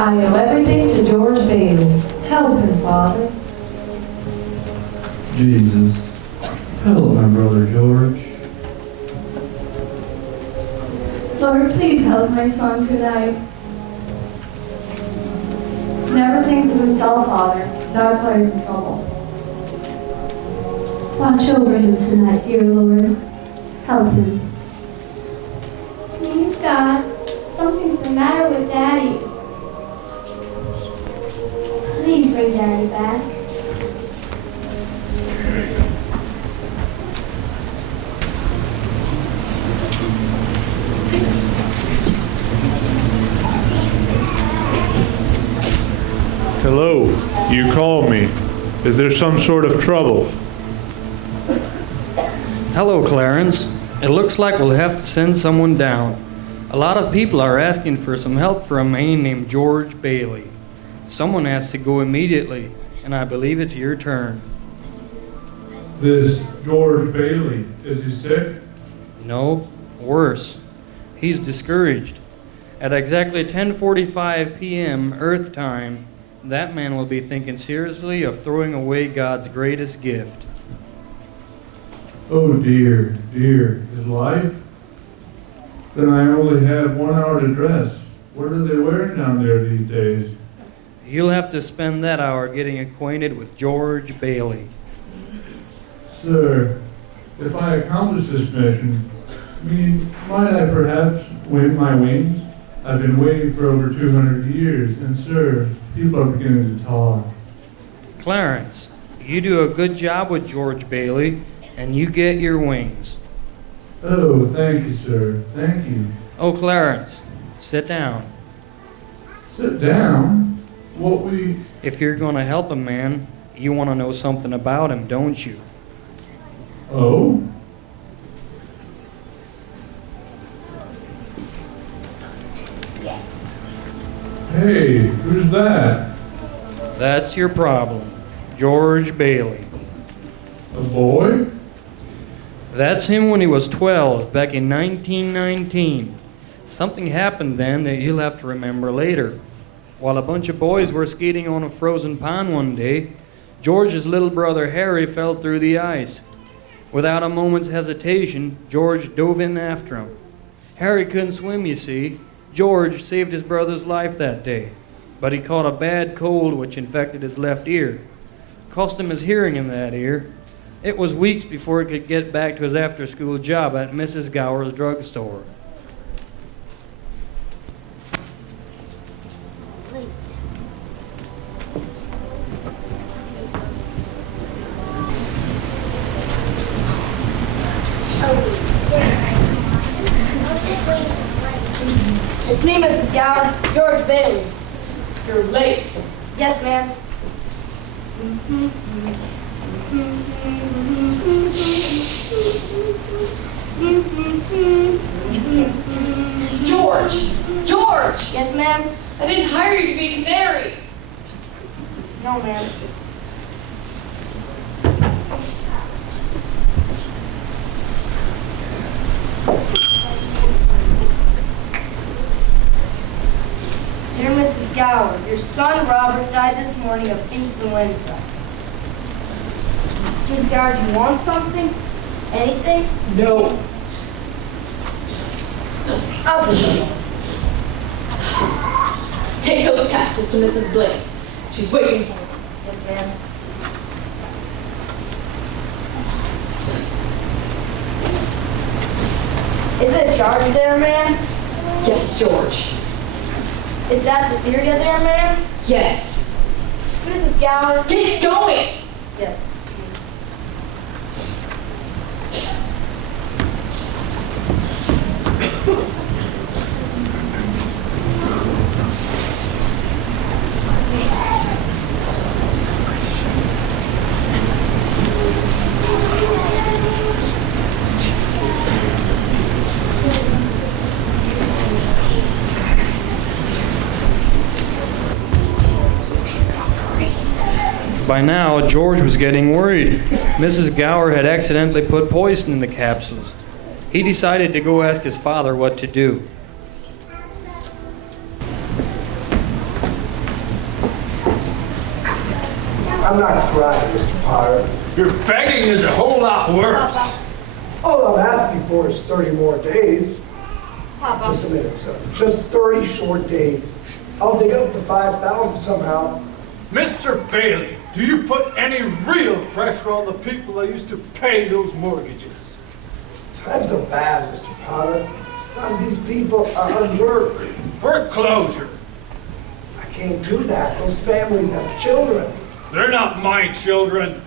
I owe everything to George Bailey. Help him, Father. Jesus, help my brother George. Lord, please help my son tonight. Never thinks of himself, Father. That's why he's in trouble. Watch over him tonight, dear Lord. Help him. Please, God, something's the matter with Daddy. Please bring Daddy back. Hello, you called me. Is there some sort of trouble? Hello, Clarence. It looks like we'll have to send someone down. A lot of people are asking for some help for a man named George Bailey. Someone has to go immediately, and I believe it's your turn. This George Bailey, is he sick? No, worse. He's discouraged. At exactly 10:45 p.m. Earth time, that man will be thinking seriously of throwing away God's greatest gift. Oh dear, dear, his life? Then I only have 1 hour to dress. What are they wearing down there these days? You'll have to spend that hour getting acquainted with George Bailey. Sir, if I accomplish this mission, might I perhaps wave my wings? I've been waiting for over 200 years, and sir, people are beginning to talk. Clarence, you do a good job with George Bailey, and you get your wings. Oh, thank you, sir. Thank you. Oh, Clarence, sit down. Sit down? If you're going to help a man, you want to know something about him, don't you? Oh? Hey, who's that? That's your problem. George Bailey. A boy? That's him when he was 12, back in 1919. Something happened then that you'll have to remember later. While a bunch of boys were skating on a frozen pond one day, George's little brother Harry fell through the ice. Without a moment's hesitation, George dove in after him. Harry couldn't swim, you see. George saved his brother's life that day, but he caught a bad cold which infected his left ear. Cost him his hearing in that ear. It was weeks before he could get back to his after-school job at Mrs. Gower's drugstore. It's me, Mrs. Gower, George Bailey. You're late. Yes, ma'am. George! George! Yes, ma'am. I didn't hire you to be a canary. No, ma'am. Dear Mrs. Gower, your son Robert died this morning of influenza. Miss Gower, do you want something? Anything? No. I'll give you one. Take those capsules to Mrs. Blake. She's waiting for you. Yes, ma'am. Is it George there, ma'am? Yes, George. Is that the theory there, ma'am? Yes. Mrs. Gower? Get going! Yes. By now, George was getting worried. Mrs. Gower had accidentally put poison in the capsules. He decided to go ask his father what to do. I'm not crying, Mr. Potter. Your begging is a whole lot worse. Papa. All I'm asking for is 30 more days. Papa. Just a minute, son. Just 30 short days. I'll dig up the 5,000 somehow. Mr. Bailey, do you put any real pressure on the people that used to pay those mortgages? Times are bad, Mr. Potter. These people are hard work. Foreclosure. I can't do that. Those families have children. They're not my children.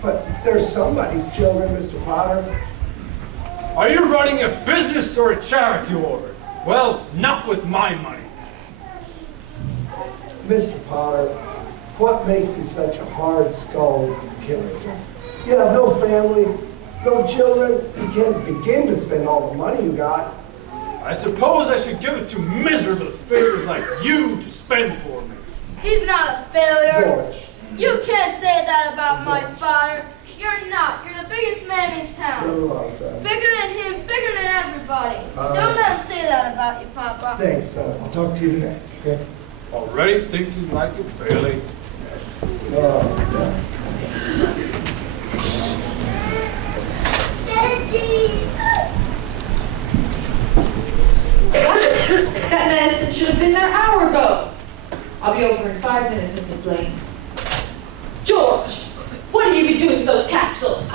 But they're somebody's children, Mr. Potter. Are you running a business or a charity order? Well, not with my money. Mr. Potter, what makes you such a hard-skulled killer? You have no family, no children. You can't begin to spend all the money you got. I suppose I should give it to miserable figures like you to spend for me. He's not a failure. George. You can't say that about my father. You're not. You're the biggest man in Go town. along, son. Bigger than him, bigger than everybody. Don't let him say that about you, Papa. Thanks, son. I'll talk to you tonight. Okay? Already thinking like a Bailey. That medicine should have been there an hour ago. I'll be over in 5 minutes, Mrs. Blaine. George, what have you been doing with those capsules?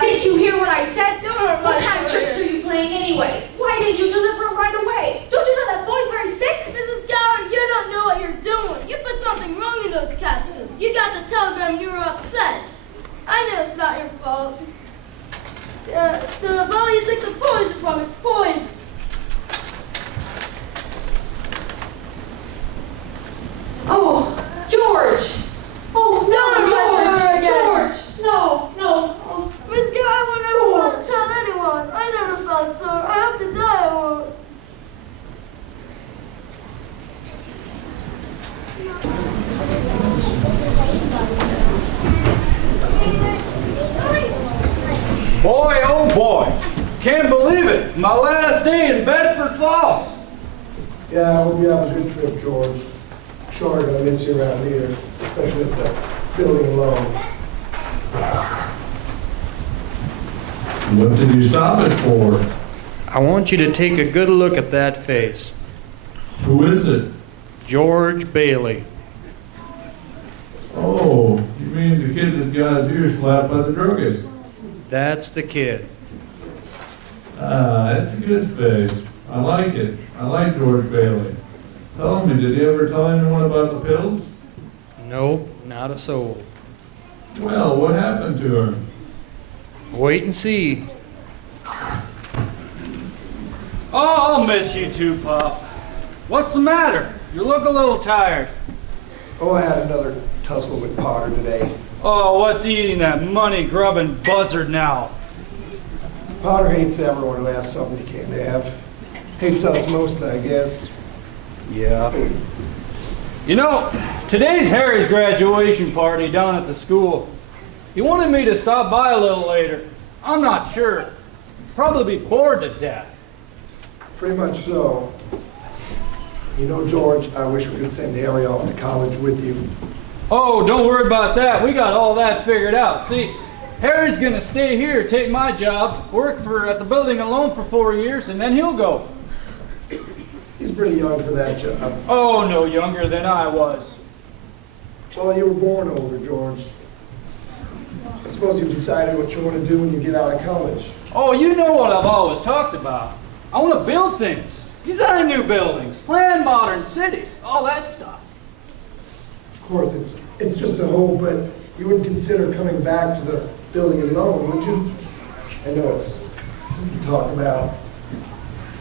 Did you hear what I said? What kind of tricks are you playing anyway? Why didn't you deliver them right away? Don't you know that boy's very sick? Mrs. Gower, you don't know what you're doing. You put something wrong in those capsules. You got the telegram, you were upset. I know it's not your fault. The bottle you took the poison from, it's poison. Oh, George! Oh, no, George! No, no. Oh. Miss Gower, I will never tell anyone. I never felt sore. I hope to die I won't. Boy, oh boy. Can't believe it. My last day in Bedford Falls. Yeah, I hope you have a good trip, George. Sure, I'm gonna miss you around here, especially if the building alone. What did you stop it for? I want you to take a good look at that face. Who is it? George Bailey. Oh, you mean the kid that got his ears slapped by the druggist? That's the kid. Ah, that's a good face. I like it. I like George Bailey. Tell me, did he ever tell anyone about the pills? Nope, not a soul. Well, what happened to him? Wait and see. Oh, I'll miss you too, Pop. What's the matter? You look a little tired. Oh, I had another tussle with Potter today. Oh, what's eating that money-grubbing buzzard now? Potter hates everyone who has something he can't have. Hates us mostly, I guess. Yeah. You know, today's Harry's graduation party down at the school. He wanted me to stop by a little later. I'm not sure. Probably be bored to death. Pretty much so. You know, George, I wish we could send Harry off to college with you. Oh, don't worry about that. We got all that figured out. See, Harry's gonna stay here, take my job, work at the building alone for 4 years, and then he'll go. He's pretty young for that job. Oh, no younger than I was. Well, you were born older, George. I suppose you've decided what you want to do when you get out of college. Oh, you know what I've always talked about. I want to build things, design new buildings, plan modern cities, all that stuff. Of course, it's just a hope, but you wouldn't consider coming back to the building alone, would you? I know it's something to talk about.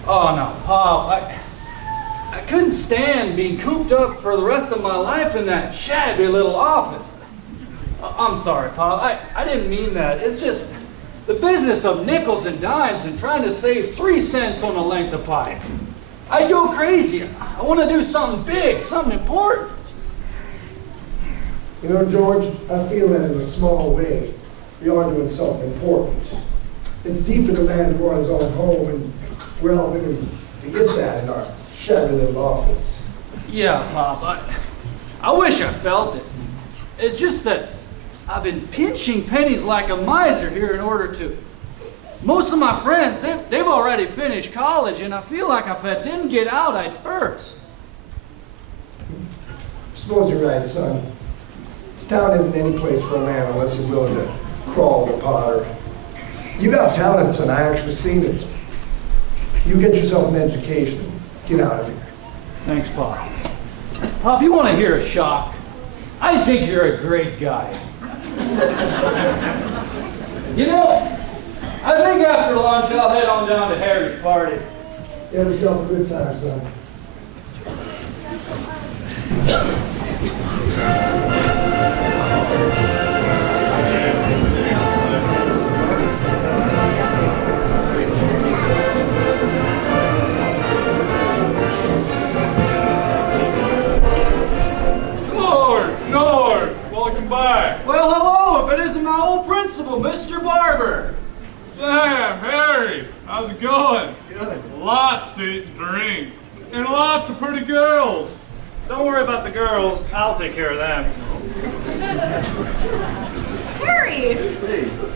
Oh, no, Pop, I couldn't stand being cooped up for the rest of my life in that shabby little office. I'm sorry, Pop, I didn't mean that. It's just the business of nickels and dimes and trying to save 3 cents on a length of pipe. I go crazy. I want to do something big, something important. You know, George, I feel that in a small way. We are doing something important. It's deep in a man to want his own home, and we're helping him to get that in our shabby little office. Yeah, Pop, I wish I felt it. It's just that I've been pinching pennies like a miser here in order to. Most of my friends, they've already finished college, and I feel like if I didn't get out, I'd burst. I suppose you're right, son. This town isn't any place for a man unless he's willing to crawl to Potter. You got talent, son. I actually seen it. You get yourself an education. Get out of here. Thanks, Pop. Pop, you want to hear a shock? I think you're a great guy. You know, I think after lunch I'll head on down to Harry's party. Have yourself a good time, son. George, welcome back. Well, hello, if it isn't my old principal, Mr. Barber. Sam, Harry, how's it going? Good. Lots to eat and drink, and lots of pretty girls. Don't worry about the girls. I'll take care of them. Harry!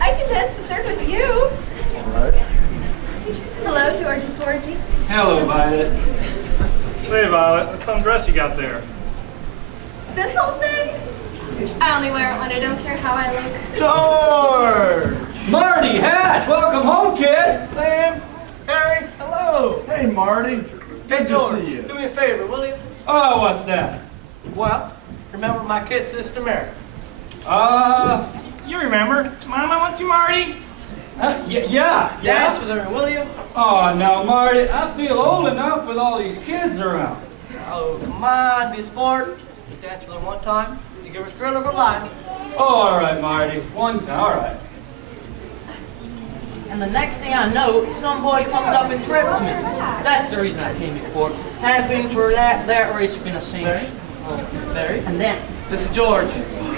I can dance the third with you. All right. Hello, George and Georgie. Hello, Violet. Say, Violet, that's some dress you got there. This whole thing? I only wear it when I don't care how I look. George! Marty Hatch, welcome home, kid. Sam, Harry, hello. Hey, Marty. Hey, Good George, to see you. do me a favor, will you? Oh, what's that? Well, remember my kid sister Mary? You remember? Mama went to Marty. Yeah. Dance with her, will you? Oh, now, Marty, I feel old enough with all these kids around. Oh, come on, be a sport. You dance with her one time, you give her a thrill of her life. Oh, all right, Marty. One time, all right. And the next thing I know, some boy comes up and trips me. That's the reason I came before. Had been for that race been a cinch. Mary? And then, this is George.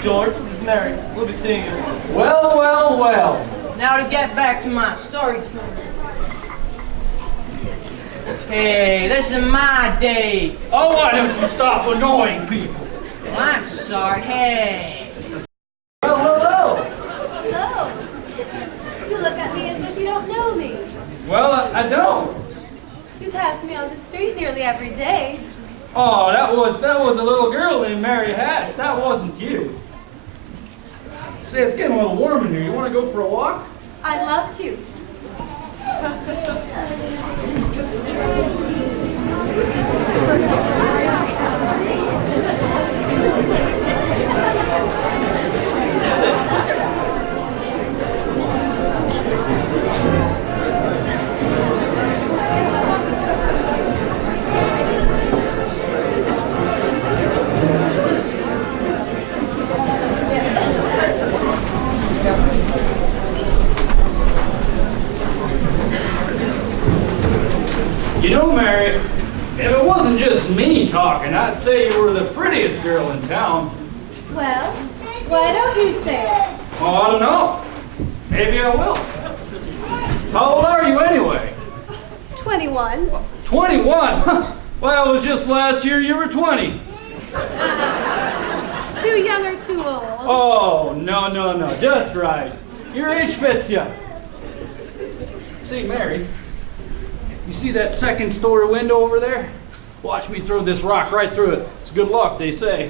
George, this is Mary. We'll be seeing you. Well, well, well. Now to get back to my story. Hey, this is my day. Oh, why don't you stop annoying people? Well, I'm sorry. Hey. Well, hello. Hello. You look at me as if you don't know me. Well, I don't. You pass me on the street nearly every day. Oh, that was a little girl named Mary Hatch. That wasn't you. Say, it's getting a little warm in here. You want to go for a walk? I'd love to. You know, Mary, if it wasn't just me talking, I'd say you were the prettiest girl in town. Well, why don't you say it? Oh, I don't know. Maybe I will. How old are you anyway? 21. 21? Well, it was just last year you were 20. Too young or too old? Oh, no. Just right. Your age fits you. See, Mary, you see that second story window over there? Watch me throw this rock right through it. It's good luck, they say.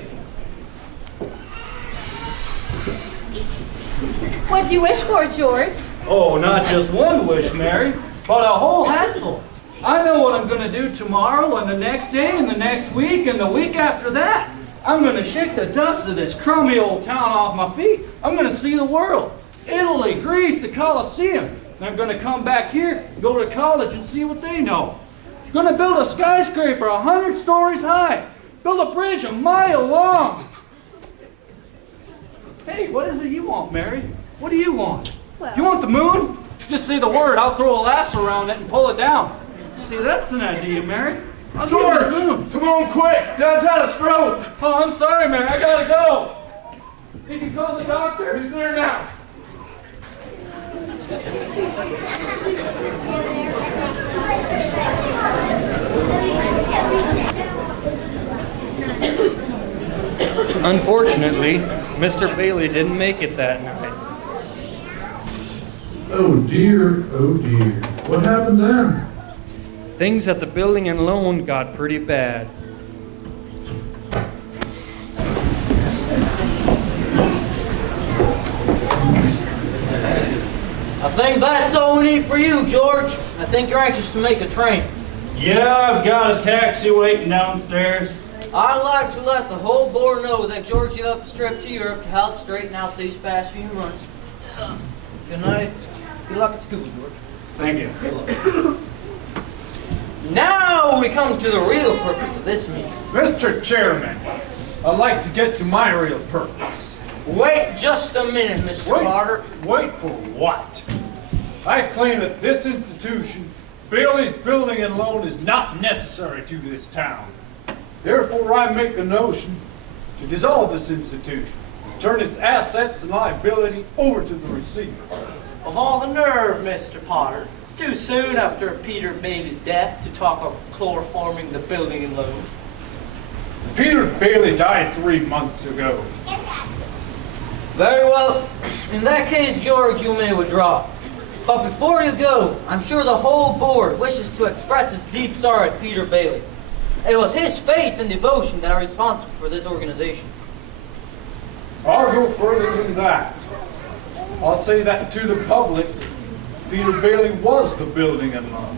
What do you wish for, George? Oh, not just one wish, Mary, but a whole handful. I know what I'm going to do tomorrow and the next day and the next week and the week after that. I'm going to shake the dust of this crummy old town off my feet. I'm going to see the world. Italy, Greece, the Colosseum. And I'm going to come back here, go to college and see what they know. I'm going to build a skyscraper 100 stories high. Build a bridge a mile long. Hey, what is it you want, Mary? What do you want? Well, You want the moon? Just say the word. I'll throw a lasso around it and pull it down. See, that's an idea, Mary. I'll give you the moon. Come on quick! Dad's had a stroke! Oh, I'm sorry, Mary. I gotta go. Did you call the doctor? He's there now. Unfortunately, Mr. Bailey didn't make it that night. Oh dear, oh dear. What happened then? Things at the building and loan got pretty bad. I think that's all we need for you, George. I think you're anxious to make a train. Yeah, I've got a taxi waiting downstairs. I'd like to let the whole board know that George gave up a trip to Europe to help straighten out these past few months. Good night. Good luck at school, George. Thank you. Good luck. Now we come to the real purpose of this meeting. Mr. Chairman, I'd like to get to my real purpose. Wait just a minute, Mr. Potter. Wait for what? I claim that this institution, Bailey's Building and Loan, is not necessary to this town. Therefore, I make the notion to dissolve this institution, turn its assets and liability over to the receiver. Of all the nerve, Mr. Potter. It's too soon after Peter Bailey's death to talk of chloroforming the building and loan. Peter Bailey died 3 months ago. Very well. In that case, George, you may withdraw. But before you go, I'm sure the whole board wishes to express its deep sorrow at Peter Bailey. It was his faith and devotion that are responsible for this organization. I'll go further than that. I'll say that to the public, Peter Bailey was the building and loan.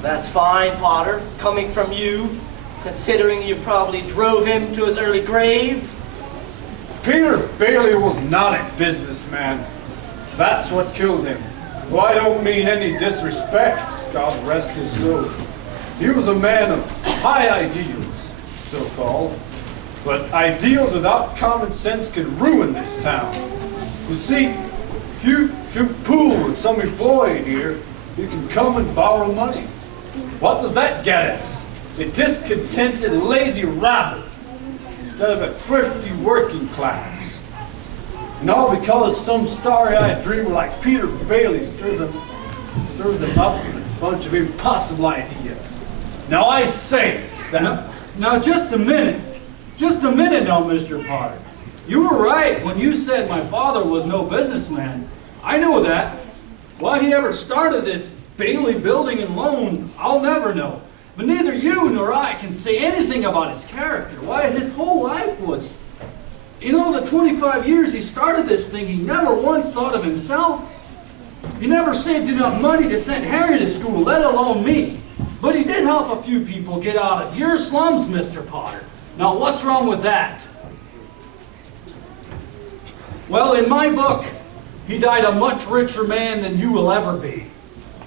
That's fine, Potter, coming from you, considering you probably drove him to his early grave. Peter Bailey was not a businessman. That's what killed him. Well, I don't mean any disrespect, God rest his soul. He was a man of high ideals, so-called. But ideals without common sense can ruin this town. You see, if you shoot pool with some employee here, you can come and borrow money. What does that get us? A discontented, lazy rabble instead of a thrifty working class. And all because some starry-eyed dreamer like Peter Bailey stirs them up with a bunch of impossible ideas. Now I say that... Now just a minute. Just a minute now, Mr. Potter. You were right when you said my father was no businessman. I know that. Why he ever started this Bailey Building and Loan, I'll never know. But neither you nor I can say anything about his character. Why, his whole life was... You know, the 25 years he started this thing, he never once thought of himself. He never saved enough money to send Harry to school, let alone me. But he did help a few people get out of your slums, Mr. Potter. Now, what's wrong with that? Well, in my book, he died a much richer man than you will ever be.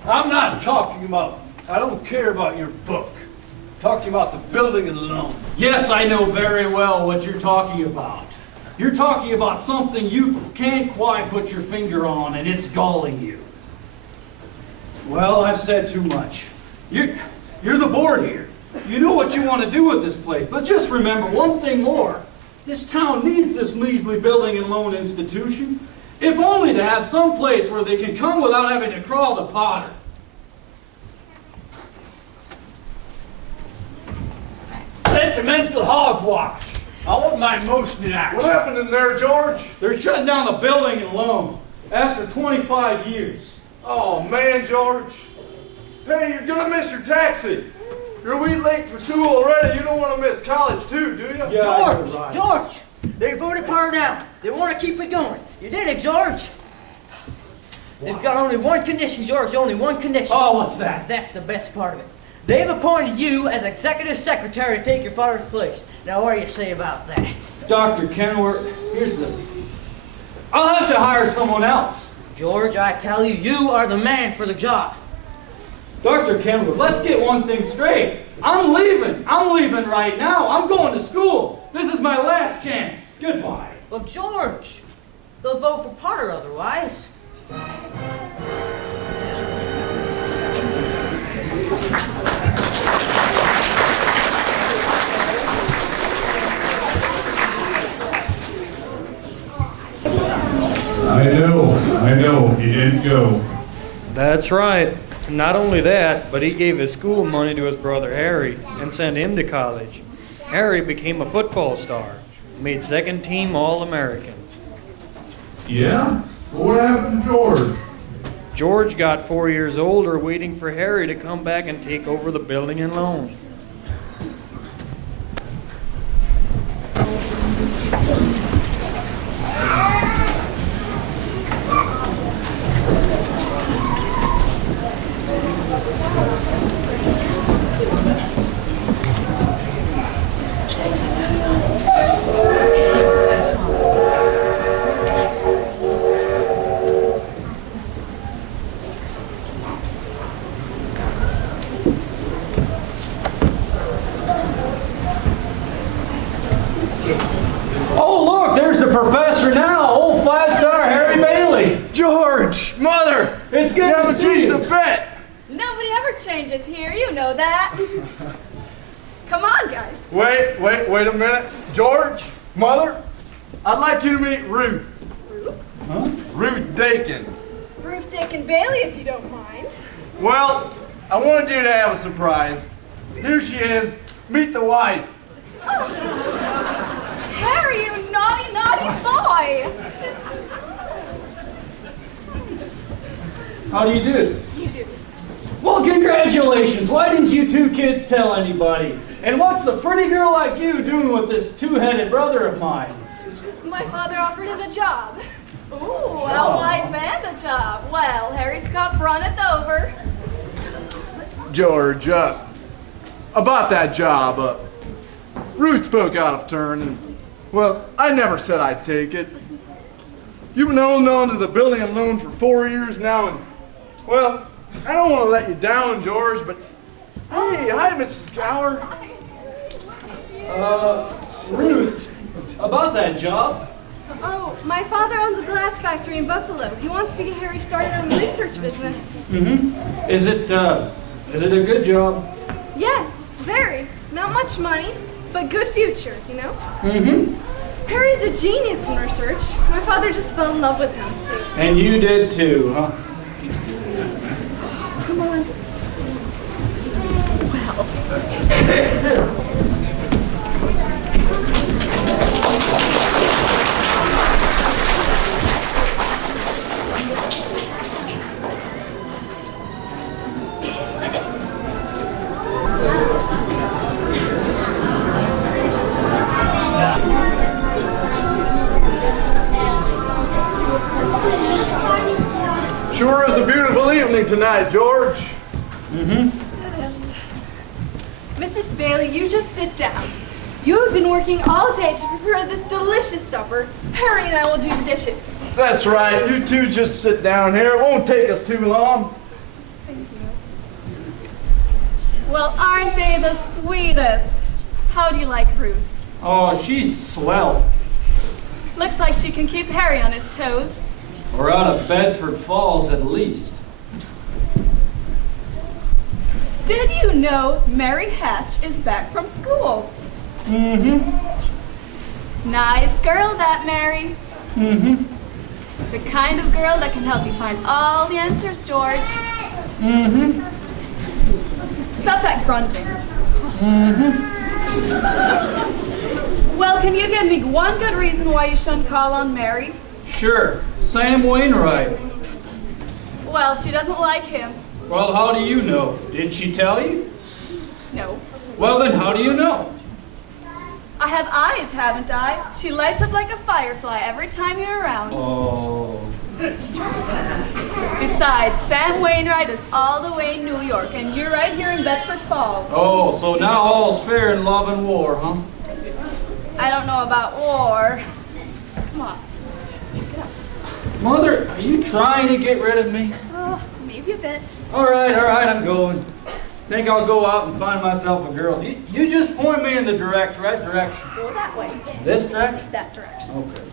I'm not talking about... I don't care about your book. I'm talking about the building and loan. Yes, I know very well what you're talking about. You're talking about something you can't quite put your finger on, and it's galling you. Well, I've said too much. You're the board here. You know what you want to do with this place. But just remember one thing more. This town needs this measly building and loan institution, if only to have some place where they can come without having to crawl to Potter. Sentimental hogwash. I want my motion in action. What happened in there, George? They're shutting down the building and loan after 25 years. Oh, man, George. Hey, you're gonna miss your taxi. You're a week late for school already. You don't want to miss college, too, do you? Yeah, George! George! They voted Potter down. They want to keep it going. You did it, George. They've got only one condition, George. Only one condition. Oh, what's that? That's the best part of it. They've appointed you as executive secretary to take your father's place. Now, what do you say about that? Dr. Kenworth, here's the... I'll have to hire someone else. George, I tell you, you are the man for the job. Dr. Kenworth, let's get one thing straight. I'm leaving. I'm leaving right now. I'm going to school. This is my last chance. Goodbye. Well, George, they'll vote for Potter otherwise. I know, he didn't go. That's right. Not only that, but he gave his school money to his brother Harry and sent him to college. Harry became a football star, made second team All-American. Yeah? Well, what happened to George? George got 4 years older waiting for Harry to come back and take over the building and loan. Oh, look, there's the professor now, old five-star Harry Bailey. George, Mother, It's good you to haven't see changed you. a bit. Nobody ever changes here, you know that. Come on, guys. Wait a minute. George, Mother, I'd like you to meet Ruth. Ruth? Huh? Ruth Dakin. Ruth Dakin Bailey, if you don't mind. Well, I wanted you to have a surprise. Here she is. Meet the wife. Harry, you naughty, naughty boy. How do you do? You do. Well, congratulations. Why didn't you two kids tell anybody? And what's a pretty girl like you doing with this two-headed brother of mine? My father offered him a job. Ooh, a wife and a job. Well, Harry's cup runneth over. George, about that job, Ruth spoke out of turn, and, well, I never said I'd take it. You've been holding on to the building and loan for 4 years now, and, well, I don't want to let you down, George, but, hey, hi, Mrs. Gower. Ruth, about that job. Oh, my father owns a glass factory in Buffalo. He wants to get Harry started in the research business. Mm-hmm. Is it a good job? Yes, very. Not much money, but good future, you know? Mm-hmm. Harry's a genius in research. My father just fell in love with him. And you did too, huh? Come on. Sure is a beautiful evening tonight, George. Mm-hmm. Mrs. Bailey, you just sit down. You have been working all day to prepare this delicious supper. Harry and I will do the dishes. That's right. You two just sit down here. It won't take us too long. Thank you. Well, aren't they the sweetest? How do you like Ruth? Oh, she's swell. Looks like she can keep Harry on his toes. Or out of Bedford Falls at least. Did you know Mary Hatch is back from school? Mm-hmm. Nice girl, that Mary. Mm-hmm. The kind of girl that can help you find all the answers, George. Mm-hmm. Stop that grunting. Mm-hmm. Well, can you give me one good reason why you shouldn't call on Mary? Sure. Sam Wainwright. Well, she doesn't like him. Well, how do you know? Did she tell you? No. Well, then how do you know? I have eyes, haven't I? She lights up like a firefly every time you're around. Oh. Besides, Sam Wainwright is all the way in New York, and you're right here in Bedford Falls. Oh, so now all's fair in love and war, huh? I don't know about war. Come on. Get up. Mother, are you trying to get rid of me? Oh, maybe a bit. All right, I'm going. Think I'll go out and find myself a girl. You just point me in the right direction. Go that way. This direction? That direction. Okay.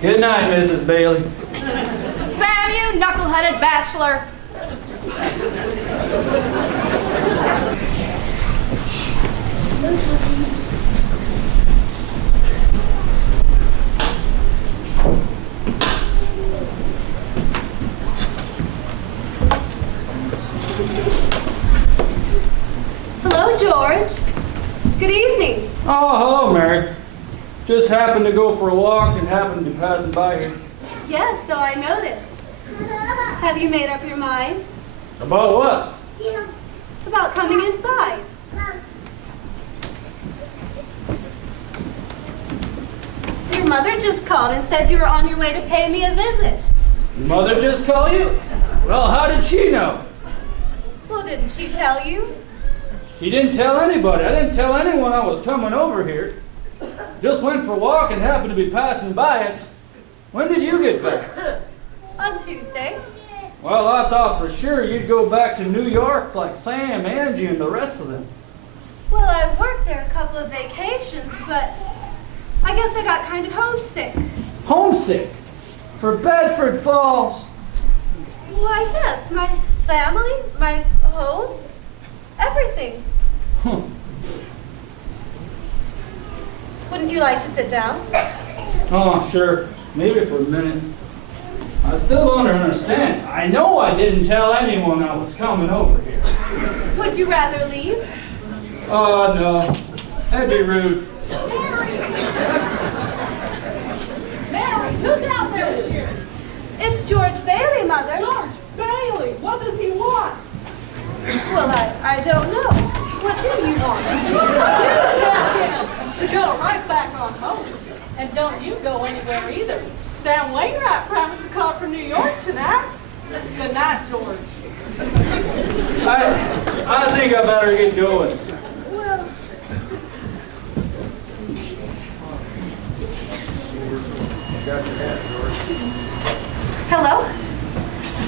Good night, Mrs. Bailey. Sam, you knuckle-headed bachelor. Hello, George. Good evening. Oh, Just happened to go for a walk and happened to be passing by here. Yes, so I noticed. Have you made up your mind? About what? About coming inside. Your mother just called and said you were on your way to pay me a visit. Mother just called you? Well, how did she know? Well, didn't she tell you? She didn't tell anybody. I didn't tell anyone I was coming over here. Just went for a walk and happened to be passing by it. When did you get back? On Tuesday. Well, I thought for sure you'd go back to New York like Sam, Angie, and the rest of them. Well, I worked there a couple of vacations, but I guess I got kind of homesick. Homesick? For Bedford Falls? Why, yes, my family, my home, everything. Wouldn't you like to sit down? Oh, sure. Maybe for a minute. I still don't understand. I know I didn't tell anyone I was coming over here. Would you rather leave? Oh, no. That'd be rude. Mary, who's out there with you? It's George Bailey, Mother. George Bailey, what does he want? Well, I don't know. What do you want? You tell him to go right back on home. And don't you go anywhere either. Sam Wainwright promised to call from New York tonight. Good night, George. I think I better get going. Well, hello?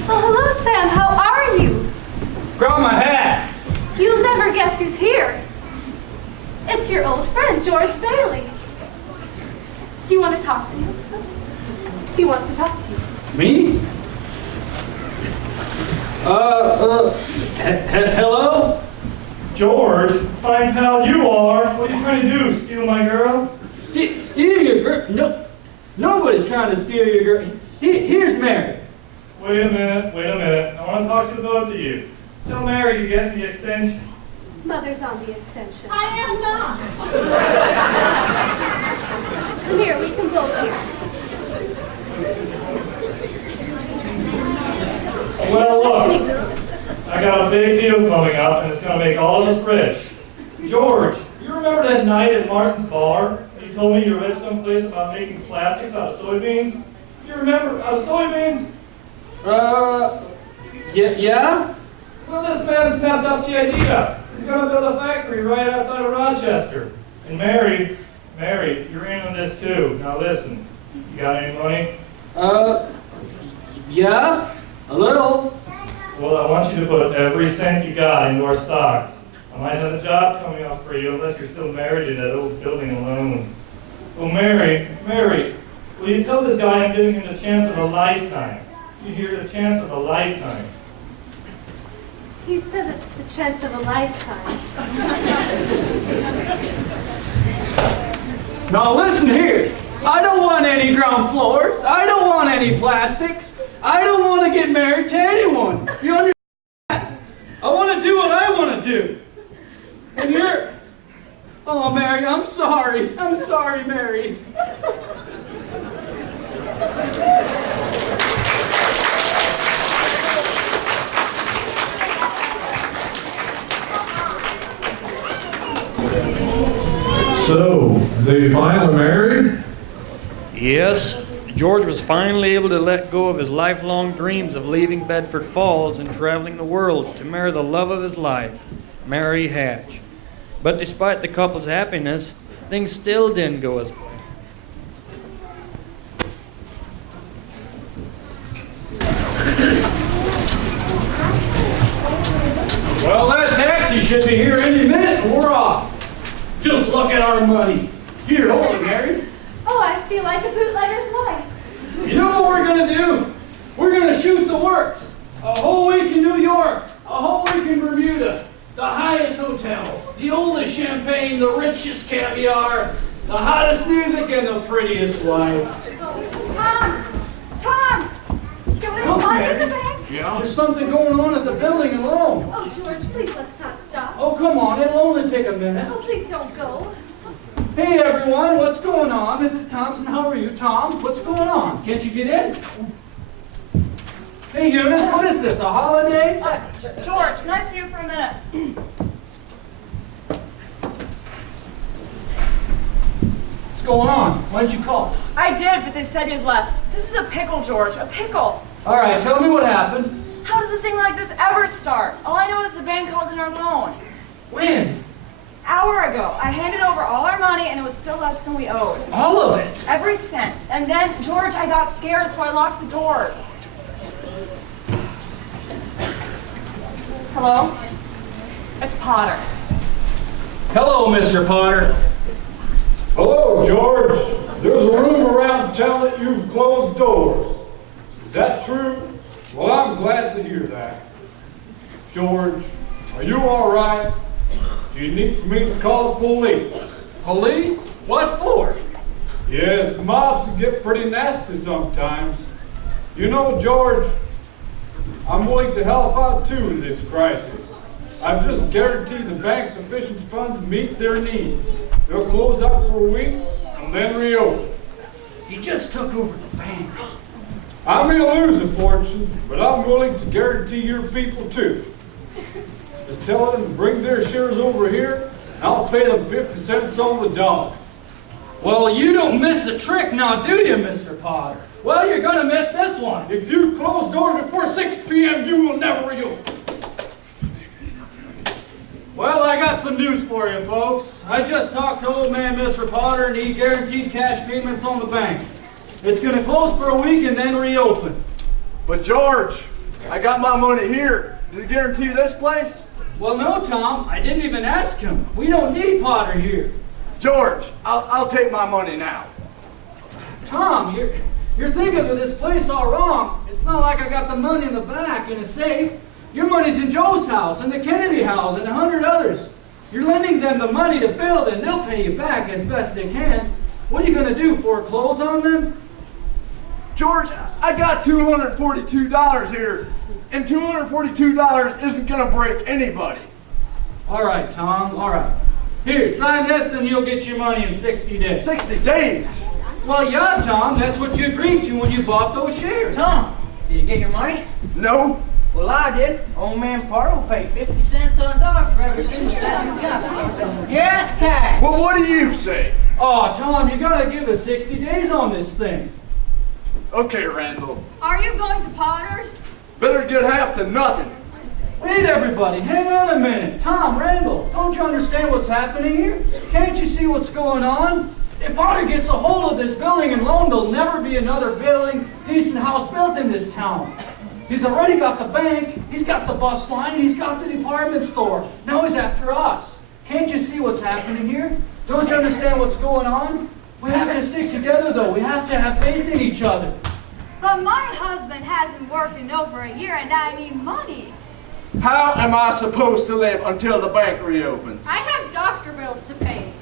Well, hello, Sam. How are you? Grab my hat. You'll never guess who's here. It's your old friend, George Bailey. Do you want to talk to him? He wants to talk to you. Me? Hello? George, fine pal you are. What are you trying to do, steal my girl? Steal your girl? No, nobody's trying to steal your girl. Here's Mary. Wait a minute. I want to talk to the both of you. Tell Mary to get the extension. Mother's on the extension. I am not. Come here, we can both hear. Well, look, I got a big deal coming up, and it's going to make all of us rich. George, you remember that night at Martin's bar? You told me you read someplace about making plastics out of soybeans? Do you remember out of soybeans? Yeah? Well, this man snapped up the idea. He's going to build a factory right outside of Rochester. And Mary, you're in on this too. Now listen, you got any money? Yeah, a little. Well, I want you to put every cent you got into our stocks. I might have a job coming up for you unless you're still married to that old building alone. Oh, Mary, will you tell this guy I'm giving him the chance of a lifetime? You hear, the chance of a lifetime. He says it's the chance of a lifetime. Now listen here. I don't want any ground floors. I don't want any plastics. I don't want to get married to anyone. You understand? I want to do what I want to do. And you're... Oh, Mary, I'm sorry. I'm sorry, Mary. So, they finally married? Yes, George was finally able to let go of his lifelong dreams of leaving Bedford Falls and traveling the world to marry the love of his life, Mary Hatch. But despite the couple's happiness, things still didn't go as planned. Well, that taxi should be here any minute and we're off. Just look at our money. Here, hold it, Mary. Oh, I feel like a bootlegger's wife. You know what we're going to do? We're going to shoot the works. A whole week in New York. A whole week in Bermuda. The highest hotels. The oldest champagne. The richest caviar. The hottest music and the prettiest wife. Tom! Can we Look, walk in Mary. the bank? Yeah. There's something going on at the building alone. Oh, George, please let's not stop. Oh, come on. It'll only take a minute. Oh, please don't go. Hey everyone, what's going on? Mrs. Thompson, how are you? Tom, what's going on? Can't you get in? Hey Eunice, what is this, a holiday? George, can I see you for a minute? What's going on? Why didn't you call? I did, but they said you'd left. This is a pickle, George, a pickle. All right, tell me what happened. How does a thing like this ever start? All I know is the bank called in our loan. When? Hour ago. I handed over all our money and it was still less than we owed. All of it? Every cent. And then, George, I got scared, so I locked the doors. Hello? It's Potter. Hello, Mr. Potter. Hello, George. There's a rumor around town that you've closed doors. Is that true? Well, I'm glad to hear that. George, are you all right? Do you need for me to call the police? Police? What for? Yes, the mobs can get pretty nasty sometimes. You know, George, I'm willing to help out too in this crisis. I've just guaranteed the bank's sufficient funds meet their needs. They'll close up for a week and then reopen. He just took over the bank. I may lose a fortune, but I'm willing to guarantee your people too. Just tell them to bring their shares over here, and I'll pay them 50 cents on the dollar. Well, you don't miss a trick now, do you, Mr. Potter? Well, you're gonna miss this one. If you close doors before 6 p.m., you will never reopen. Well, I got some news for you, folks. I just talked to old man Mr. Potter, and he guaranteed cash payments on the bank. It's gonna close for a week and then reopen. But George, I got my money here. Did he guarantee this place? Well, no, Tom. I didn't even ask him. We don't need Potter here. George, I'll take my money now. Tom, you're thinking of this place all wrong. It's not like I got the money in the back in a safe. Your money's in Joe's house and the Kennedy house and 100 others. You're lending them the money to build and they'll pay you back as best they can. What are you going to do, foreclose on them? George, I got $242 here, and $242 isn't going to break anybody. All right, Tom, all right. Here, sign this and you'll get your money in 60 days. 60 days? Well, yeah, Tom, that's what you agreed to when you bought those shares. Tom, did you get your money? No. Well, I did. Old man Potter will pay 50 cents on the dollar for every single cent he's got. Yes, cash. Well, what do you say? Oh, Tom, you gotta give us 60 days on this thing. Okay, Randall. Are you going to Potter's? Better get half to nothing. Wait, everybody, hang on a minute. Tom, Randall, don't you understand what's happening here? Can't you see what's going on? If Potter gets a hold of this building and loan, there'll never be another building, decent house built in this town. He's already got the bank, he's got the bus line, he's got the department store. Now he's after us. Can't you see what's happening here? Don't you understand what's going on? We have to stick together, though. We have to have faith in each other. But my husband hasn't worked in over a year and I need money. How am I supposed to live until the bank reopens? I have doctor bills to pay.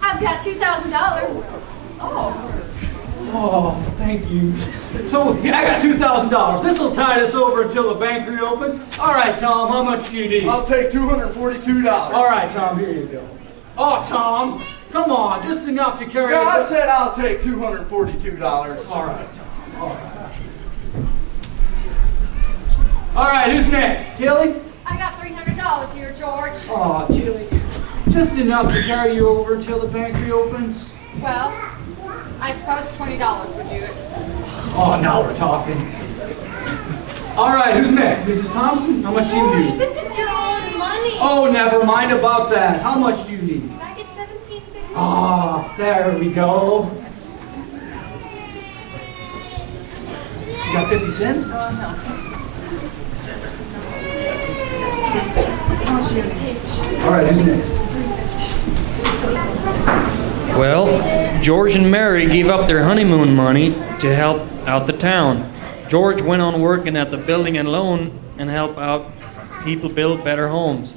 I've got $2,000. Oh, thank you. So, yeah, I got $2,000. This will tide us over until the bank reopens. All right, Tom, how much do you need? I'll take $242. All right, Tom, here you go. Oh, Tom, come on, just enough to carry Yeah, I us. said I'll take $242. All right, Tom, all right. All right, who's next? Tilly? I got $300 here, George. Oh, Tilly. Just enough to carry you over until the bank reopens? Well, I suppose $20 would do it. Oh, now we're talking. All right, who's next? Mrs. Thompson? How much do you need? This is your own money. Oh, never mind about that. How much do you need? Can I get $17.50? Ah, there we go. You got 50 cents? No. All right, who's next? Well, George and Mary gave up their honeymoon money to help out the town. George went on working at the building and loan and help out people build better homes.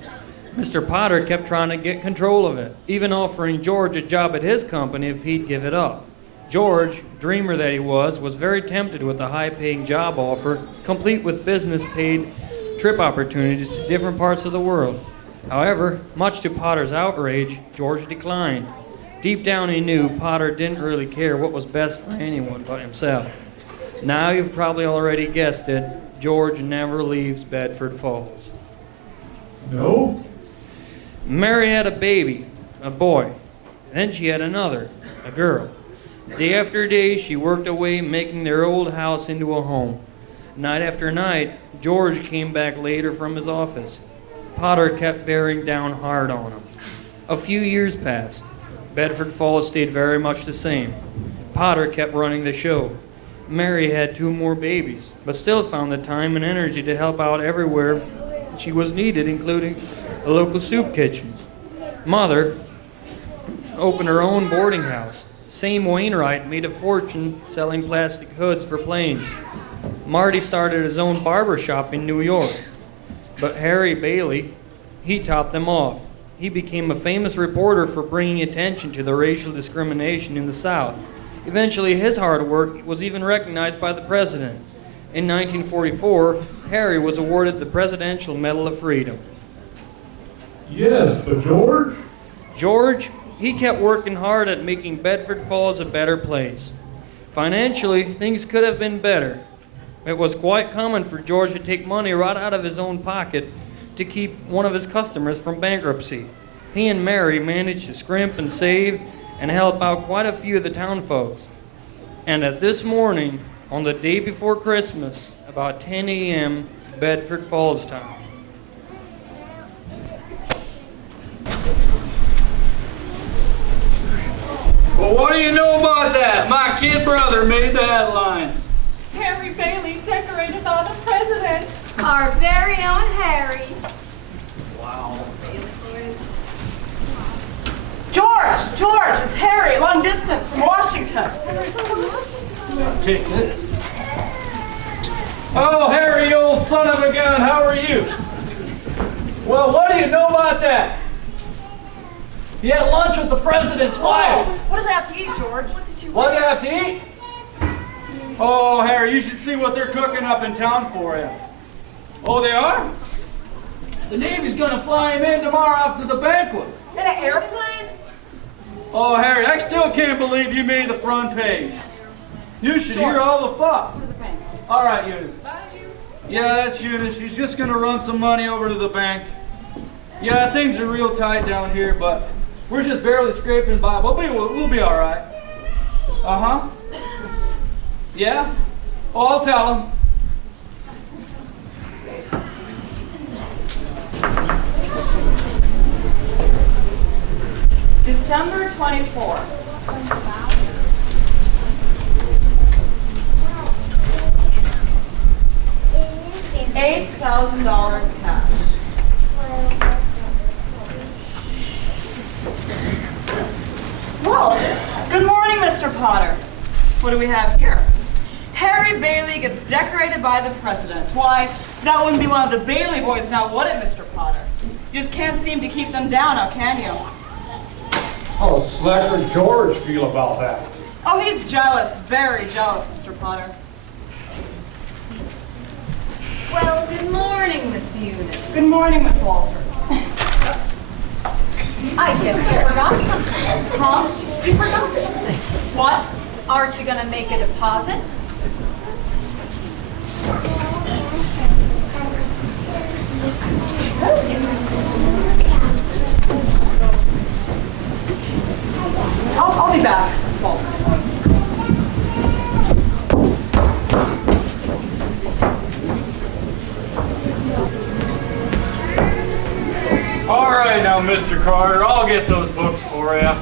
Mr. Potter kept trying to get control of it, even offering George a job at his company if he'd give it up. George, dreamer that he was very tempted with the high-paying job offer, complete with business-paid trip opportunities to different parts of the world. However, much to Potter's outrage, George declined. Deep down he knew Potter didn't really care what was best for anyone but himself. Now you've probably already guessed it, George never leaves Bedford Falls. No? Mary had a baby, a boy. Then she had another, a girl. Day after day, she worked away, making their old house into a home. Night after night, George came back later from his office. Potter kept bearing down hard on him. A few years passed. Bedford Falls stayed very much the same. Potter kept running the show. Mary had 2 more babies, but still found the time and energy to help out everywhere she was needed, including the local soup kitchens. Mother opened her own boarding house. Sam Wainwright made a fortune selling plastic hoods for planes. Marty started his own barber shop in New York. But Harry Bailey, he topped them off. He became a famous reporter for bringing attention to the racial discrimination in the South. Eventually, his hard work was even recognized by the president. In 1944, Harry was awarded the Presidential Medal of Freedom. Yes, but George? George, he kept working hard at making Bedford Falls a better place. Financially, things could have been better. It was quite common for George to take money right out of his own pocket to keep one of his customers from bankruptcy. He and Mary managed to scrimp and save and help out quite a few of the town folks. And at this morning, on the day before Christmas, about 10 a.m., Bedford Falls time. Well, what do you know about that? My kid brother made the headlines. Harry Bailey decorated by the president. Our very own Harry. Wow. George, it's Harry, long distance from Washington. Take this. Oh, Harry, you old son of a gun, how are you? Well, what do you know about that? He had lunch with the president's wife. What did they have to eat, George? What do they have to eat? Oh, Harry, you should see what they're cooking up in town for you. Oh, they are? The Navy's gonna fly him in tomorrow after the banquet. In an airplane? Oh, Harry, I still can't believe you made the front page. You should hear all the fuss. All right, Eunice. Yeah, that's Eunice. She's just gonna run some money over to the bank. Yeah, things are real tight down here, but we're just barely scraping by. We'll be all right. Uh-huh. Yeah? Oh, I'll tell him. December 24th. $8,000 cash. Well, good morning, Mr. Potter. What do we have here? Harry Bailey gets decorated by the president. Why, that wouldn't be one of the Bailey boys now, would it, Mr. Potter? You just can't seem to keep them down now, can you? How does Slacker George feel about that? Oh, he's jealous, very jealous, Mr. Potter. Well, good morning, Miss Eunice. Good morning, Miss Walters. I guess you forgot something. Huh? You forgot something. What? Aren't you gonna make a deposit? I'll be back, Miss Walters. All right now, Mr. Carter, I'll get those books for you.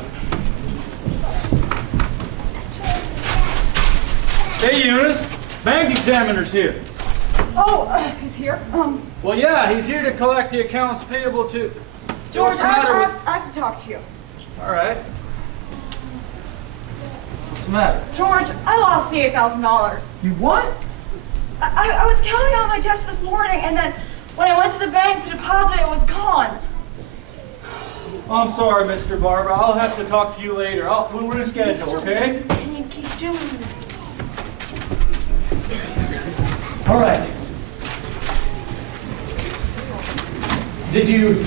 Hey, Eunice, bank examiner's here. Oh, he's here? Well, yeah, he's here to collect the accounts payable to... George, What's the matter with... I have to talk to you. All right. What's the matter? George, I lost the $8,000. You what? I was counting on my desk this morning, and then when I went to the bank to deposit, it was gone. I'm sorry, Mr. Barber. I'll have to talk to you later. We'll reschedule, okay? Can you keep doing this? All right. Did you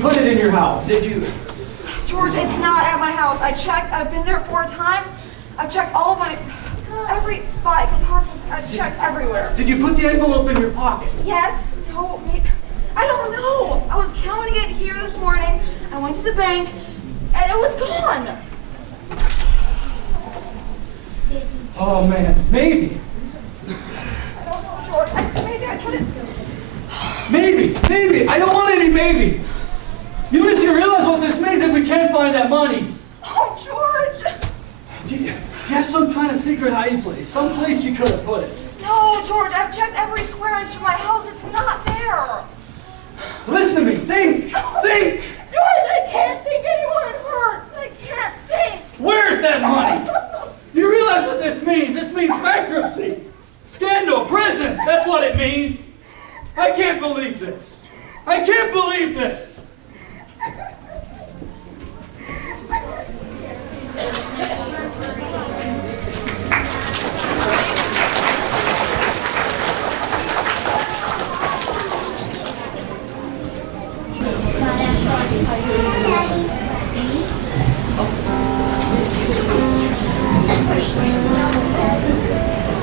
put it in your house? Did you? George, it's not at my house. I checked. I've been there 4 times. I've checked all of my, every spot I could possibly, I've checked everywhere. Did you put the envelope in your pocket? Yes. No, I don't know. I was counting it here this morning. I went to the bank, and it was gone. Oh, man. Maybe. I don't know, George. Maybe I put it. Maybe. I don't want any maybe. Eunice, you realize what this means if we can't find that money? Oh, George. You have some kind of secret hiding place. Some place you could have put it. No, George. I've checked every square inch of my house. It's not there. Listen to me. Think. George, I can't think anymore. It hurts. I can't think. Where's that money? You realize what this means? This means bankruptcy. Scandal. Prison. That's what it means. I can't believe this. I can't believe this.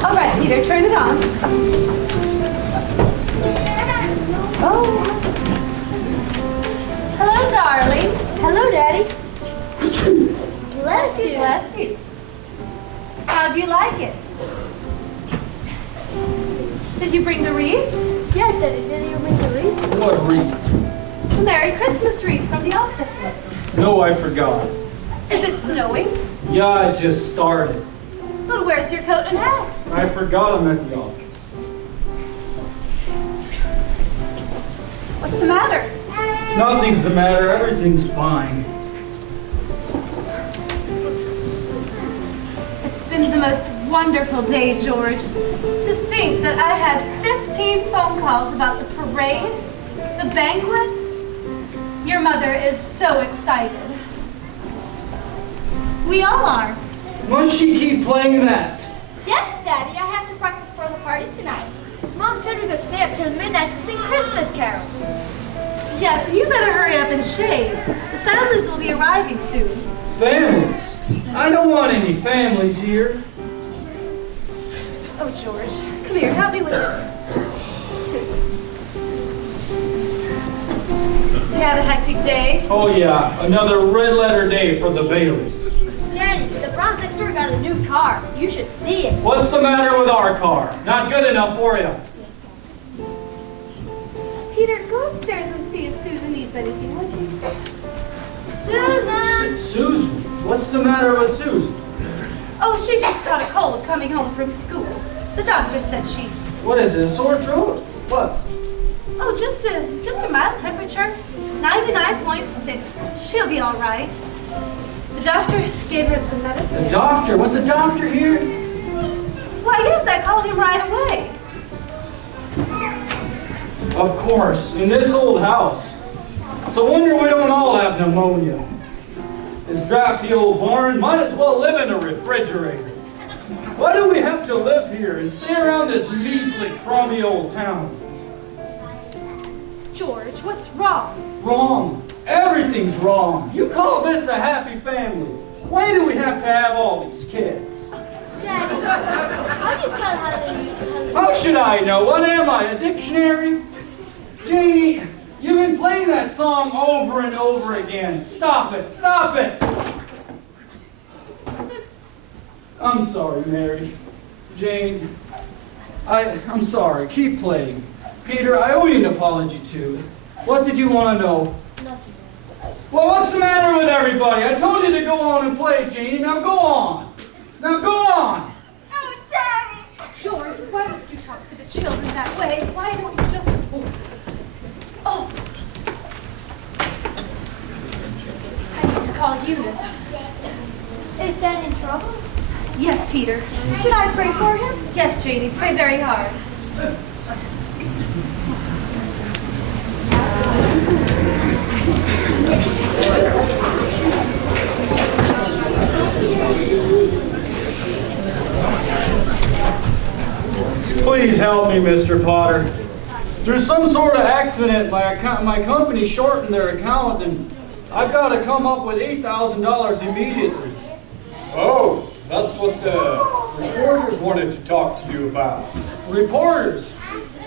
All right, Peter, turn it on. Oh. Hello, darling. Hello, Daddy. Bless you. Bless you. How do you like it? Did you bring the wreath? Yes, Daddy. Did you bring the wreath? What wreath? The Merry Christmas wreath from the office. No, I forgot. Is it snowing? Yeah, it just started. But where's your coat and hat? I forgot them at the office. What's the matter? Nothing's the matter. Everything's fine. It's been the most wonderful day, George. To think that I had 15 phone calls about the parade, the banquet. Your mother is so excited. We all are. Must she keep playing that? Yes, Daddy. I have to practice for the party tonight. Mom said we could stay up till midnight to sing Christmas carols. Yes, and you better hurry up and shave. The families will be arriving soon. Families? I don't want any families here. Oh, George, come here. Help me with this. Did you have a hectic day? Oh yeah, another red letter day for the Baileys. Daddy, the Browns next door got a new car. You should see it. What's the matter with our car? Not good enough for you. Peter, go upstairs and see if Susan needs anything, would you? Susan! Susan? What's the matter with Susan? Oh, she just caught a cold coming home from school. The doctor said she... What is it, a sore throat? What? Oh, just a mild temperature. 99.6. She'll be all right. The doctor gave her some medicine. The doctor? Was the doctor here? Why, yes, I called him right away. Of course, in this old house. It's a wonder we don't all have pneumonia. This drafty old barn might as well live in a refrigerator. Why do we have to live here and stay around this measly, crummy old town? George, what's wrong? Wrong. Everything's wrong. You call this a happy family. Why do we have to have all these kids? Daddy, I just got How should I know? What am I, a dictionary? Janie, you've been playing that song over and over again. Stop it, stop it! I'm sorry, Mary. Jane, I'm sorry. Keep playing. Peter, I owe you an apology too. What did you want to know? Nothing. Well, what's the matter with everybody? I told you to go on and play, Janie. Now go on. Now go on. Oh, Daddy! George, why must you talk to the children that way? Why don't you just... Oh. I need to call Eunice. Is Dad in trouble? Yes, Peter. Should I pray for him? Yes, Janie. Pray very hard. Please help me, Mr. Potter. Through some sort of accident, my company shortened their account, and I've got to come up with $8,000 immediately. Oh, that's what the reporters wanted to talk to you about. Reporters?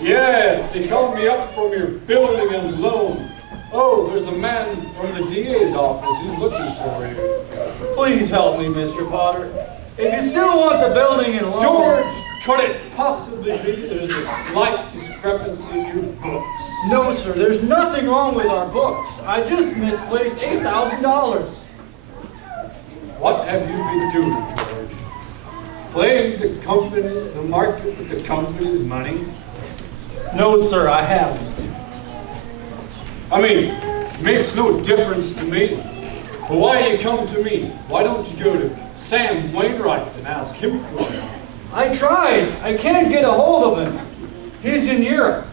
Yes, they called me up from your building and loan. Oh, there's a man from the DA's office who's looking for you. Please help me, Mr. Potter. If you still want the building and loan... George, could it possibly be there's a slight discrepancy in your books? No, sir, there's nothing wrong with our books. I just misplaced $8,000. What have you been doing, George? Playing the market with the company's money? No, sir, I haven't. I mean, it makes no difference to me. But why do you come to me? Why don't you go to Sam Wainwright and ask him for it? I tried. I can't get a hold of him. He's in Europe.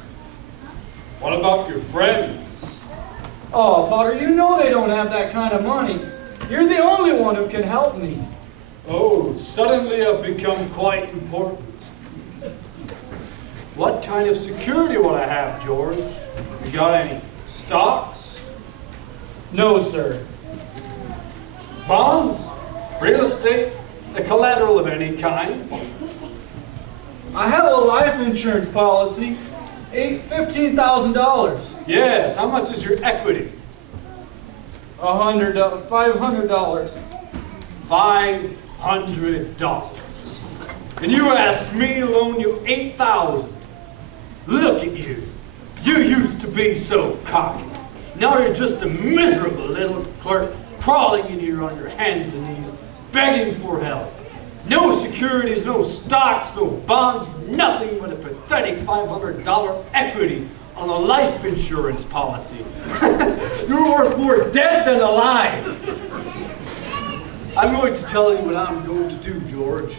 What about your friends? Oh, Potter, you know they don't have that kind of money. You're the only one who can help me. Oh, suddenly I've become quite important. What kind of security would I have, George? You got any stocks? No, sir. Bonds? Real estate? The collateral of any kind? I have a life insurance policy. $15,000. Yes, how much is your equity? $500. $500. And you ask me to loan you $8,000. Look at you. You used to be so cocky. Now you're just a miserable little clerk crawling in here on your hands and knees, begging for help. No securities, no stocks, no bonds, nothing but a pathetic $500 equity on a life insurance policy. You're worth more dead than alive. I'm going to tell you what I'm going to do, George.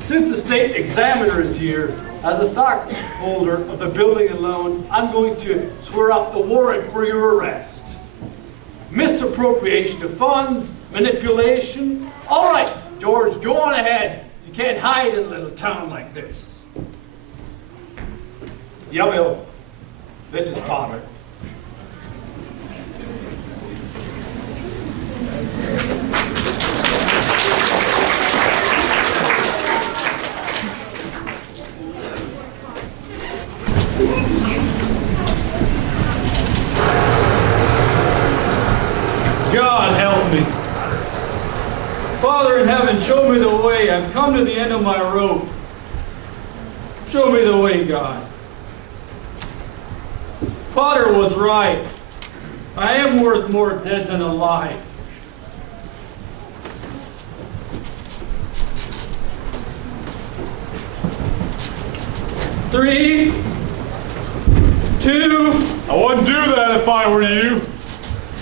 Since the state examiner is here, as a stockholder of the building and loan, I'm going to swear out the warrant for your arrest. Misappropriation of funds, manipulation. All right, George, go on ahead. You can't hide in a little town like this. Yeah, Bill. This is Potter. God help me. Father in heaven, show me the way. I've come to the end of my rope. Show me the way, God. Potter was right. I am worth more dead than alive. Three, two. I wouldn't do that if I were you.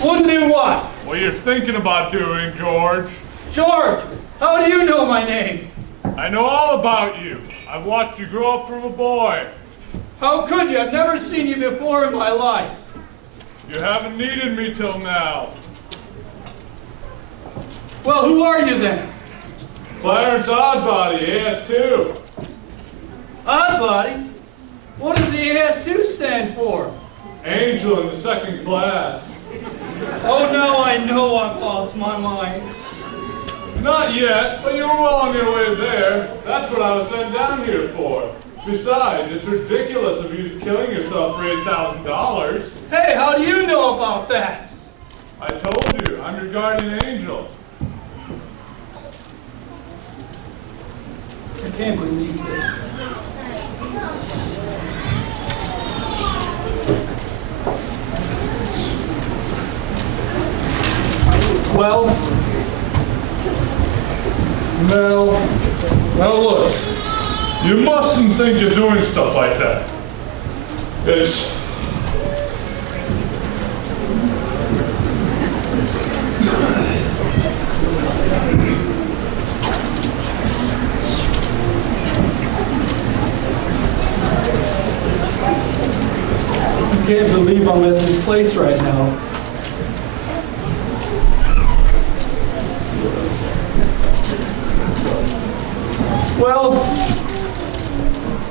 Wouldn't do what? What you're thinking about doing, George. George, how do you know my name? I know all about you. I've watched you grow up from a boy. How could you? I've never seen you before in my life. You haven't needed me till now. Well, who are you then? Clarence Oddbody, AS2. Oddbody? What does the AS2 stand for? Angel in the second class. Oh, now I know I've lost my mind. Not yet, but you're well on your way there. That's what I was sent down here for. Besides, it's ridiculous of you killing yourself for $8,000. Hey, how do you know about that? I told you, I'm your guardian angel. I can't believe this. Well, now look, you mustn't think you're doing stuff like that. It's... I can't believe I'm at this place right now. Well,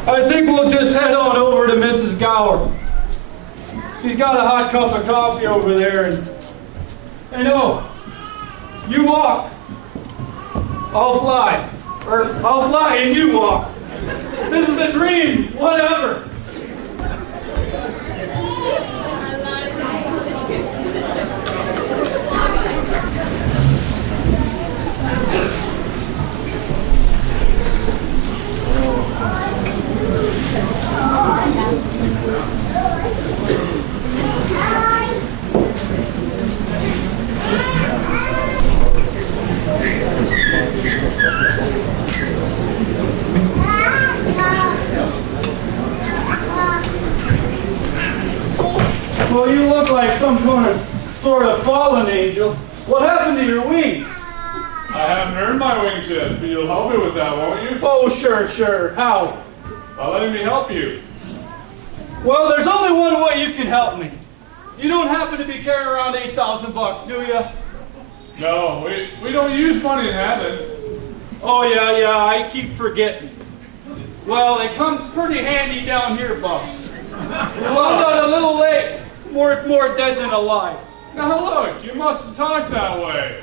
I think we'll just head on over to Mrs. Gower. She's got a hot cup of coffee over there, and I know. You walk. I'll fly. Or I'll fly and you walk. This is a dream, whatever. Well, you look like some kind of sort of fallen angel. What happened to your wings? I haven't earned my wings yet, but you'll help me with that, won't you? Oh, sure. How? By letting me help you. Well, there's only one way you can help me. You don't happen to be carrying around $8,000, do you? No, we don't use money in heaven. Oh, yeah, I keep forgetting. Well, it comes pretty handy down here, Buck. Found out a little late. More dead than alive. Now look, you mustn't talk that way.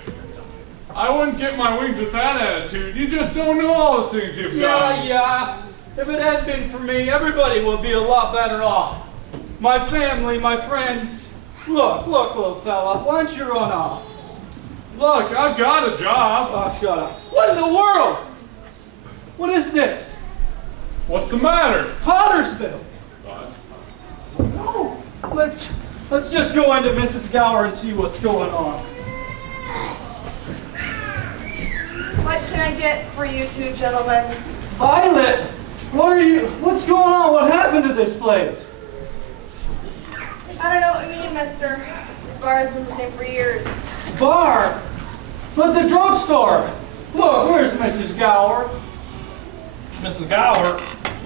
I wouldn't get my wings with that attitude. You just don't know all the things you've done. Yeah. If it had been for me, everybody would be a lot better off. My family, my friends. Look, little fella, why don't you run off? Look, I've got a job. Oh, shut up. What in the world? What is this? What's the matter? Pottersville. No. Let's just go into Mrs. Gower and see what's going on. What can I get for you two gentlemen? Violet, what's going on? What happened to this place? I don't know what you mean, mister. This bar has been the same for years. Bar? But the drugstore. Look, where's Mrs. Gower? Mrs. Gower?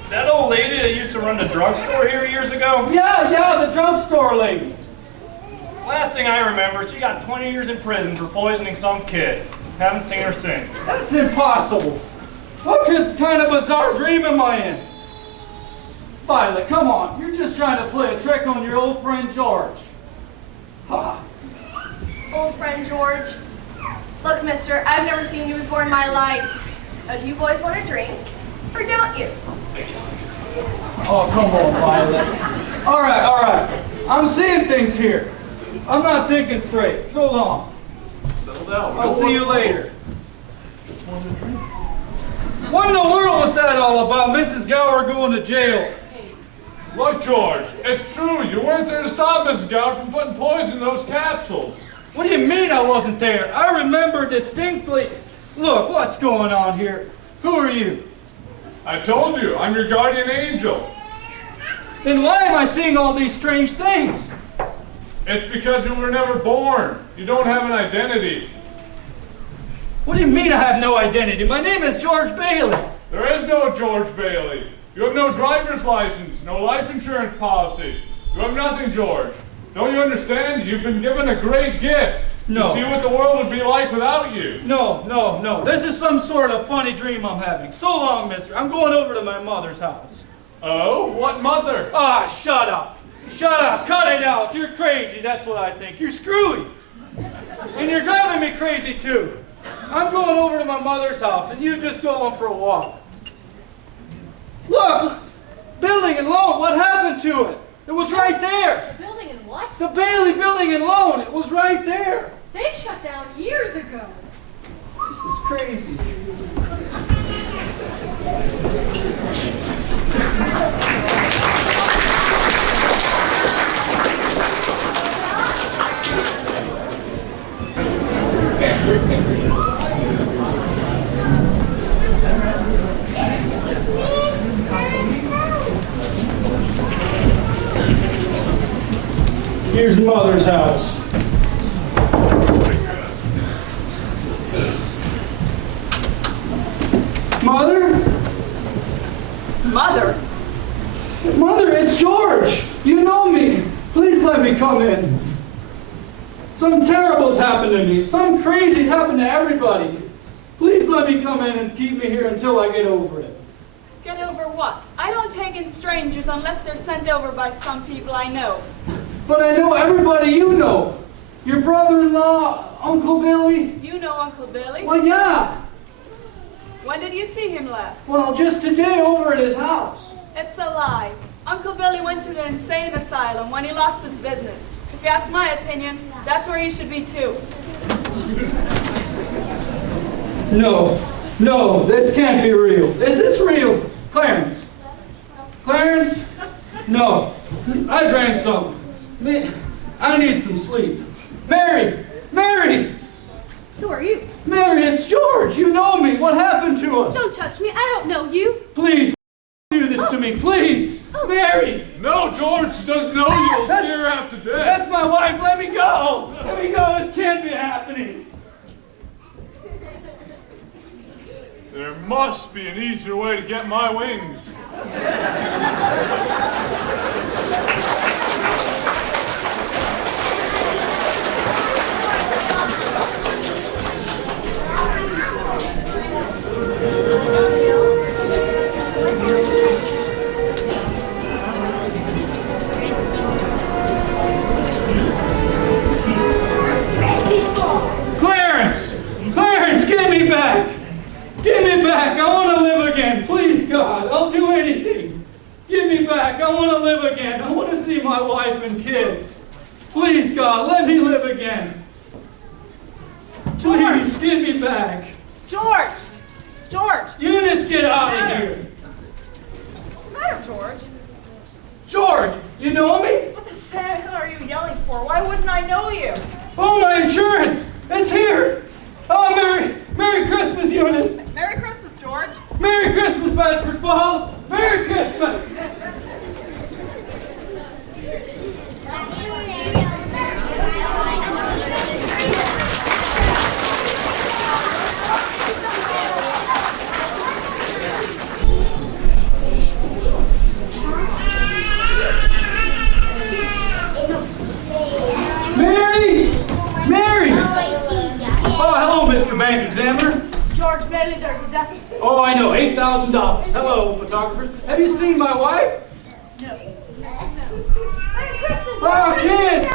That old lady that used to run the drugstore here years ago? Yeah, the drugstore lady. Last thing I remember, she got 20 years in prison for poisoning some kid. Haven't seen her since. That's impossible. What kind of bizarre dream am I in? Violet, come on. You're just trying to play a trick on your old friend George. Old friend George. Look, mister, I've never seen you before in my life. Do you boys want a drink? Or don't you? Oh, come on, Violet. All right. I'm seeing things here. I'm not thinking straight. So long. Settle down. I'll see you later. What in the world was that all about? Mrs. Gower going to jail? Look, George, it's true. You weren't there to stop Mrs. Gower from putting poison in those capsules. What do you mean I wasn't there? I remember distinctly. Look, what's going on here? Who are you? I told you, I'm your guardian angel. Then why am I seeing all these strange things? It's because you were never born. You don't have an identity. What do you mean I have no identity? My name is George Bailey. There is no George Bailey. You have no driver's license, no life insurance policy. You have nothing, George. Don't you understand? You've been given a great gift. No. To see what the world would be like without you. No. This is some sort of funny dream I'm having. So long, mister. I'm going over to my mother's house. Oh? What mother? Ah, shut up. Shut up. Cut it out. You're crazy. That's what I think. You're screwy. And you're driving me crazy, too. I'm going over to my mother's house, and you just go on for a walk. Look! Building and loan. What happened to it? It was right there. The building and what? The Bailey Building and Loan. It was right there. They shut down years ago. This is crazy. Here's Mother's house. Mother? Mother? Mother, it's George. You know me. Please let me come in. Some terrible's happened to me. Some crazy's happened to everybody. Please let me come in and keep me here until I get over it. Get over what? I don't take in strangers unless they're sent over by some people I know. But I know everybody you know. Your brother-in-law, Uncle Billy? You know Uncle Billy? Well, yeah. When did you see him last? Well, just today over at his house. It's a lie. Uncle Billy went to the insane asylum when he lost his business. If you ask my opinion, that's where he should be too. No, this can't be real. Is this real? Clarence? Clarence? No, I drank some. I need some sleep. Mary! Who are you? Mary, it's George. You know me. What happened to us? Don't touch me. I don't know you. Please, do this to me, please. Mary! No, George doesn't know you. He'll steer her after death. That's my wife. Let me go. Let me go. This can't be happening. There must be an easier way to get my wings. Clarence, give me back. Give me back. I want to live again. Please, God, I'll do anything. Give me back. I want to live again. I want to see my wife and kids. Please, God, let me live again. Please, give me back. George! Eunice, get out of here. What's the matter, George? George, you know me? What the hell are you yelling for? Why wouldn't I know you? Oh, my insurance. It's here. Oh, Merry Christmas, Eunice. Merry Christmas, George. Merry Christmas, Bedford Falls. Merry Christmas. Mary! Oh, hello, Mr. Bank Examiner. George Bailey, there's a deficit. Oh, I know, $8,000. Hello, photographers. Have you seen my wife? No. Merry Christmas, Oh, kids!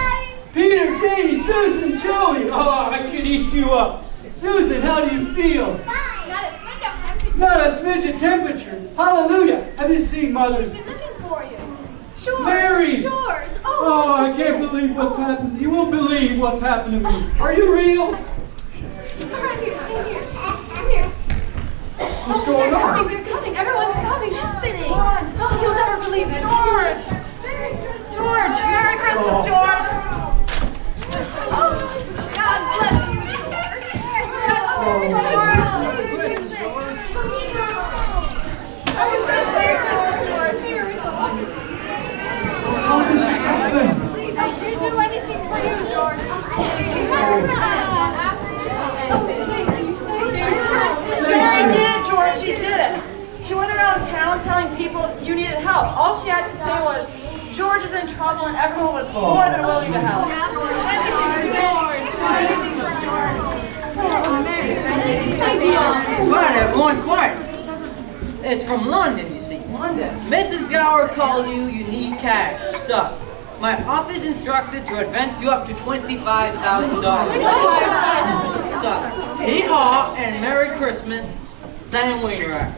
Peter, Katie, Susan, Joey. Oh, I could eat you up. Susan, how do you feel? Not a smidge of temperature. Not a smidge of temperature. Hallelujah. Have you seen Mother? She's been looking for you. George! Mary! George! Oh, I can't believe what's happened. You won't believe what's happened to me. Are you real? Come right here, stay here. Come here. What's going on? They're coming. Everyone's coming. What's happening? Come on. Oh, you'll never believe it. George! Merry Christmas, George! Oh, God bless you, George. I can't do anything for you, George. Mary did it, George. She did it. She went around town telling people you needed help. All she had to say was, George is in trouble, and everyone was more than willing to help. Quiet, everyone, quiet. It's from London, you see. London. Mrs. Gower calls you, you need cash, stuff. My office instructed to advance you up to $25,000. Stuff. Hee-haw and Merry Christmas, Sam Wainwright.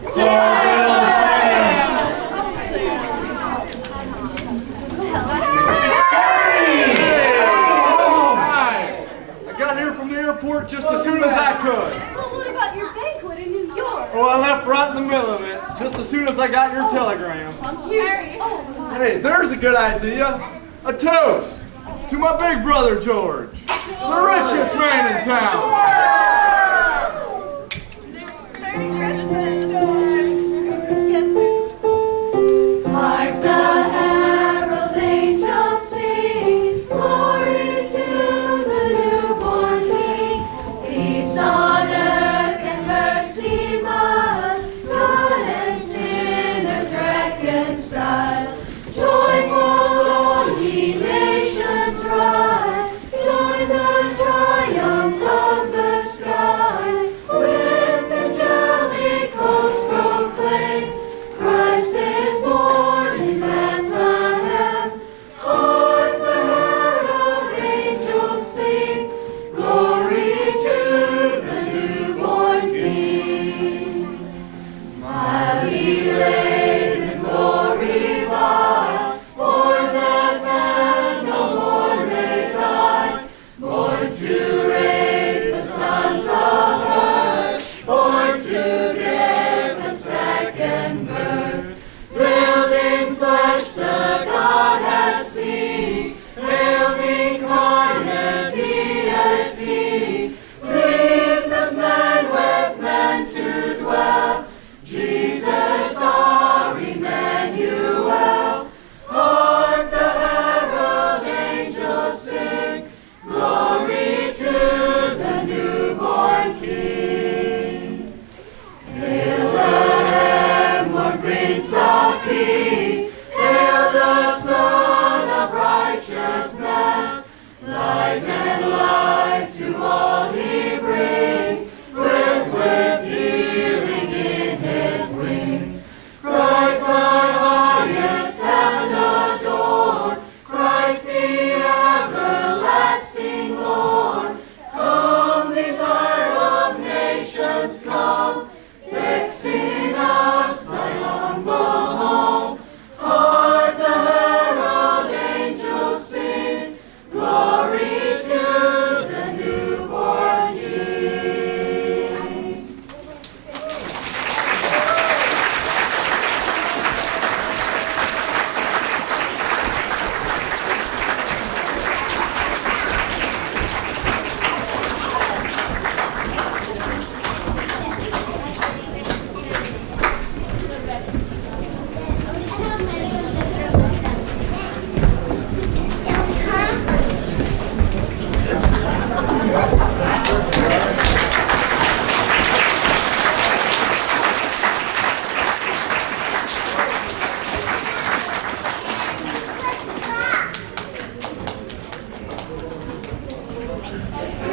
I got here from the airport just as soon as I could. Well, what about your banquet in New York? Oh, I left right in the middle of it, just as soon as I got your telegram. Hey, there's a good idea. A toast to my big brother, George, the richest man in town. Merry Christmas, George. Yes, Hark the herald angels sing, glory to the newborn King. Peace on earth and mercy mild, God and sinners reconciled. Joyful